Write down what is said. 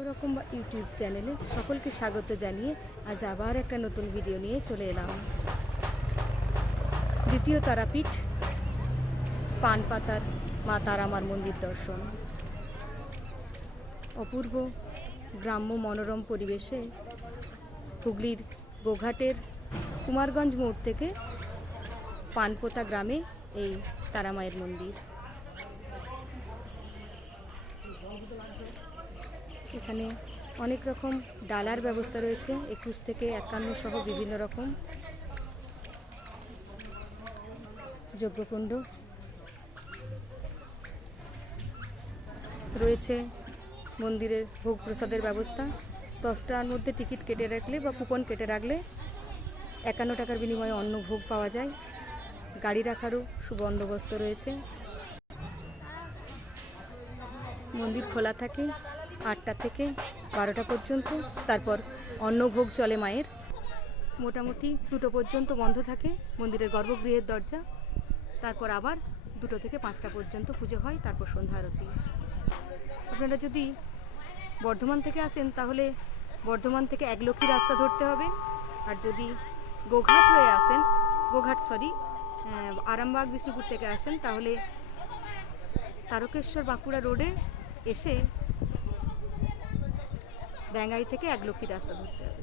ওরকম ইউটিউব চ্যানেলে সকলকে স্বাগত জানিয়ে আজ আবার একটা নতুন ভিডিও নিয়ে চলে এলাম। দ্বিতীয় তারাপীঠ পানপাতার মা তারামার মন্দির দর্শন। অপূর্ব গ্রাম্য মনোরম পরিবেশে হুগলির গোঘাটের কুমারগঞ্জ মোড় থেকে পানপোতা গ্রামে এই তারামায়ের মন্দির। এখানে অনেক রকম ডালার ব্যবস্থা রয়েছে, 21 থেকে 51 সহ বিভিন্ন রকম যজ্ঞকুণ্ড রয়েছে। মন্দিরের ভোগ প্রসাদের ব্যবস্থা 10 টাকার মধ্যে টিকিট কেটে রাখলে বা কুপন কেটে রাখলে 51 টাকার বিনিময়ে অন্ন ভোগ পাওয়া যায়। গাড়ি রাখারও সুবন্দোবস্ত রয়েছে। মন্দির খোলা থাকে 8টা থেকে 12টা পর্যন্ত, তারপর অন্নভোগ চলে মায়ের। মোটামুটি 2টো পর্যন্ত বন্ধ থাকে মন্দিরের গর্ভগৃহের দরজা, তারপর আবার 2টো থেকে 5টা পর্যন্ত পুজো হয়, তারপর সন্ধ্যা আরতি। আপনারা যদি বর্ধমান থেকে আসেন তাহলে বর্ধমান থেকে একলক্ষী রাস্তা ধরতে হবে, আর যদি আরামবাগ বিষ্ণুপুর থেকে আসেন তাহলে তারকেশ্বর বাঁকুড়া রোডে এসে ব্যাঙ্গাই থেকে একলক্ষী রাস্তা ধরতে হবে।